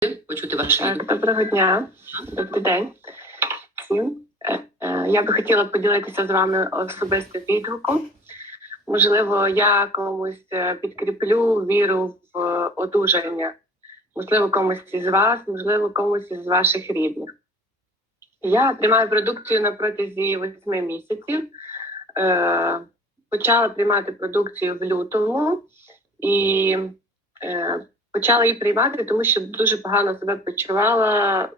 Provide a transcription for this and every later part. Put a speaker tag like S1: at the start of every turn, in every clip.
S1: почути ваше
S2: доброго дня, добрий день всім. Е, е, Я би хотіла поділитися з вами особистим відгуком. Можливо, я комусь е, підкріплю віру в одужання, можливо, комусь із вас, можливо, комусь із ваших рідних. Я приймаю продукцію на протязі восьми місяців. Почала приймати продукцію в лютому і почала її приймати, тому що дуже погано себе почувала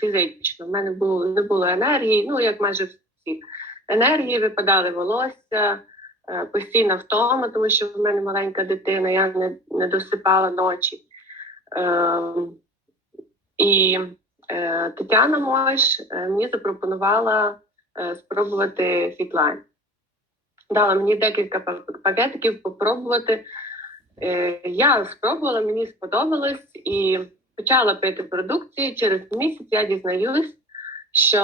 S2: фізично. У мене було не було енергії, ну як майже всі енергії, випадали волосся, е, постійна втома, тому що в мене маленька дитина, я не, не досипала ночі. Е, і е, Тетяна Мойш е, мені запропонувала спробувати фітлайн. Дала мені декілька пакетиків попробувати. Е, Я спробувала, мені сподобалось і почала пити продукції. Через місяць я дізнаюсь, що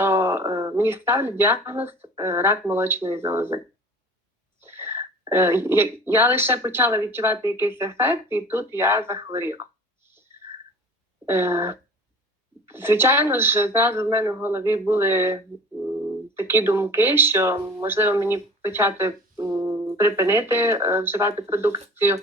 S2: е, мені ставлять діагноз е, рак молочної залози. Я- лише почала відчувати якийсь ефект, і тут я захворіла. Звичайно ж, зразу в мене в голові були такі думки, що можливо мені почати припинити вживати продукцію.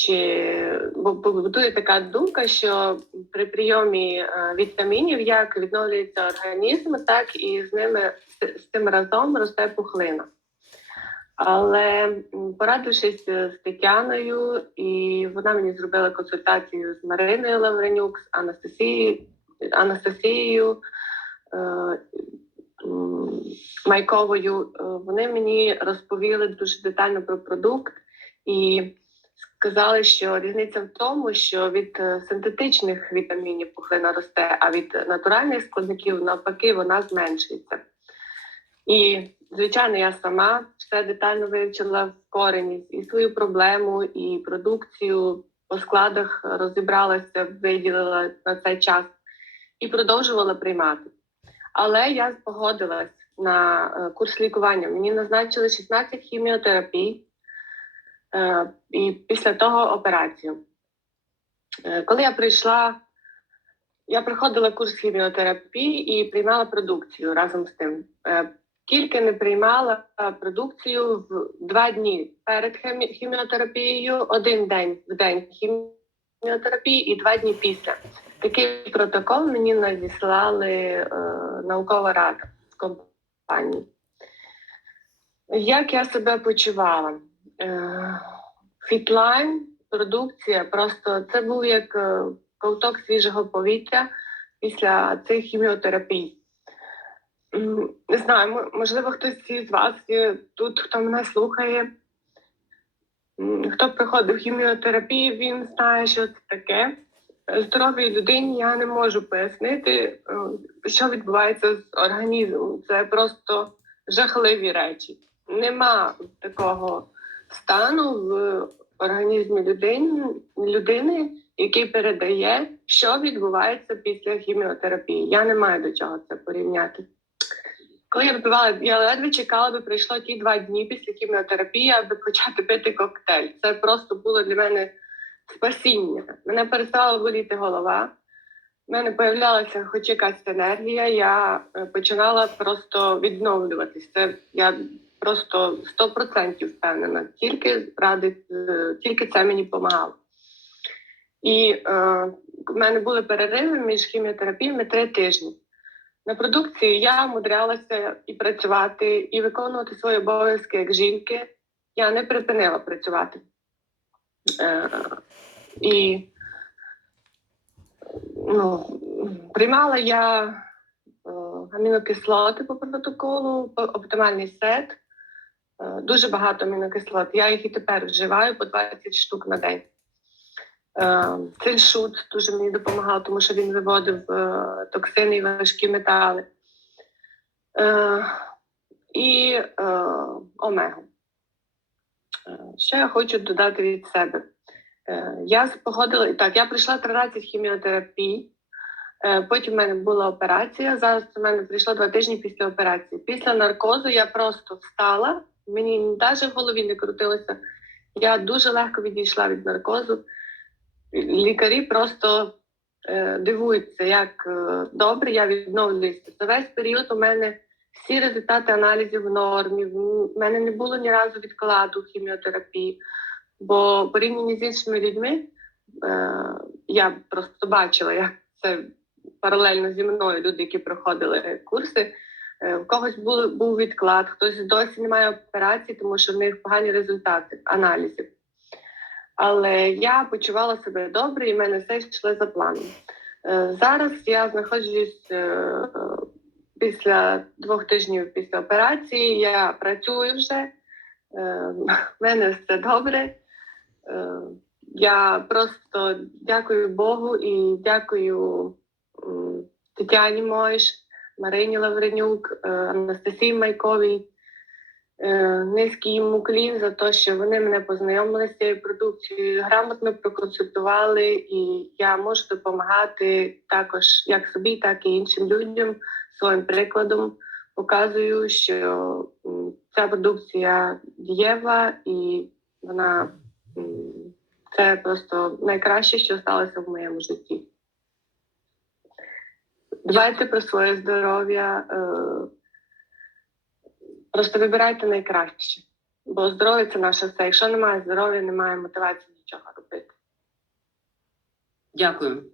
S2: Чи бо будує така думка, що при прийомі е, вітамінів як відновлюється організм, так і з ними з, тим разом росте пухлина. Але порадившись е, з Тетяною, і вона мені зробила консультацію з Мариною Лавренюк, з Анастасією, Анастасією е, Майковою. Е, Вони мені розповіли дуже детально про продукт і сказали, що різниця в тому, що від е, синтетичних вітамінів пухлина росте, а від натуральних складників навпаки вона зменшується. І, звичайно, я сама все детально вивчила в корені і свою проблему, і продукцію по складах розібралася, виділила на цей час і продовжувала приймати. Але я погодилась на е, курс лікування. Мені назначили 16 хіміотерапій е, і після того операцію. Е, Коли я прийшла, я проходила курс хіміотерапії і приймала продукцію разом з тим. Е, Тільки не приймала е, продукцію в два дні перед хіміотерапією, один день в день хіміотерапії і два дні після. Такий протокол мені надіслали е, наукова рада компанії. Як я себе почувала? Е, Фітлайн, продукція, просто це був як е, ковток свіжого повітря після цих хіміотерапій. Не знаю, можливо, хтось із вас є тут, хто мене слухає. Хто проходив хіміотерапію, він знає, що це таке. Здоровій людині я не можу пояснити, е, що відбувається з організмом. Це просто жахливі речі. Нема такого стану в організмі людини, людини, який передає, що відбувається після хіміотерапії. Я не маю до чого це порівняти. Коли я випивала, я ледве чекала, аби пройшло ті два дні після хіміотерапії, аби почати пити коктейль. Це просто було для мене спасіння. Мене перестала боліти голова. в мене появлялася хоч якась енергія. Я е, починала просто відновлюватись. Це я просто 100% впевнена. Тільки ради, е, тільки це мені допомагало. І е, в мене були перериви між хіміотерапіями три тижні. На продукції я умудрялася і працювати, і виконувати свої обов'язки як жінки. Я не припинила працювати. Е, і ну, приймала я е, амінокислоти по протоколу, оптимальний сет. Е, дуже багато амінокислот. Я їх і тепер вживаю по 20 штук на день. Е, Цельшут дуже мені допомагав, тому що він виводив е, токсини і важкі метали. І омегу. Що я хочу додати від себе? Я погодила так, я пройшла 13 хіміотерапій. Е, Потім в мене була операція. Зараз у мене прийшло два тижні після операції. Після наркозу я просто встала, мені навіть в голові не крутилося. Я дуже легко відійшла від наркозу. Лікарі просто е, дивуються, як е, добре я відновлююся. За весь період у мене всі результати аналізів в нормі. В мене не було ні разу відкладу хіміотерапії, бо порівняно з іншими людьми е, я просто бачила, як це паралельно зі мною люди, які проходили курси. Е, В когось був, був відклад, хтось досі не має операції, тому що в них погані результати аналізів. Але я почувала себе добре, і в мене все йшло за планом. Е, Зараз я знаходжусь е, після двох тижнів після операції. Я працюю вже, в мене все добре. Я просто дякую Богу і дякую Тетяні Мойш, Марині Лавренюк, е, Анастасії Майковій. Е, Низький їм уклін за те, що вони мене познайомили з цією продукцією, грамотно проконсультували, і я можу допомагати також як собі, так і іншим людям своїм прикладом. Показую, що ця продукція дієва і вона це просто найкраще, що сталося в моєму житті. Дбайте про своє здоров'я. Е, Просто вибирайте найкраще. Бо здоров'я це наше все. Якщо немає здоров'я, немає мотивації нічого робити.
S1: Дякую. Дякую.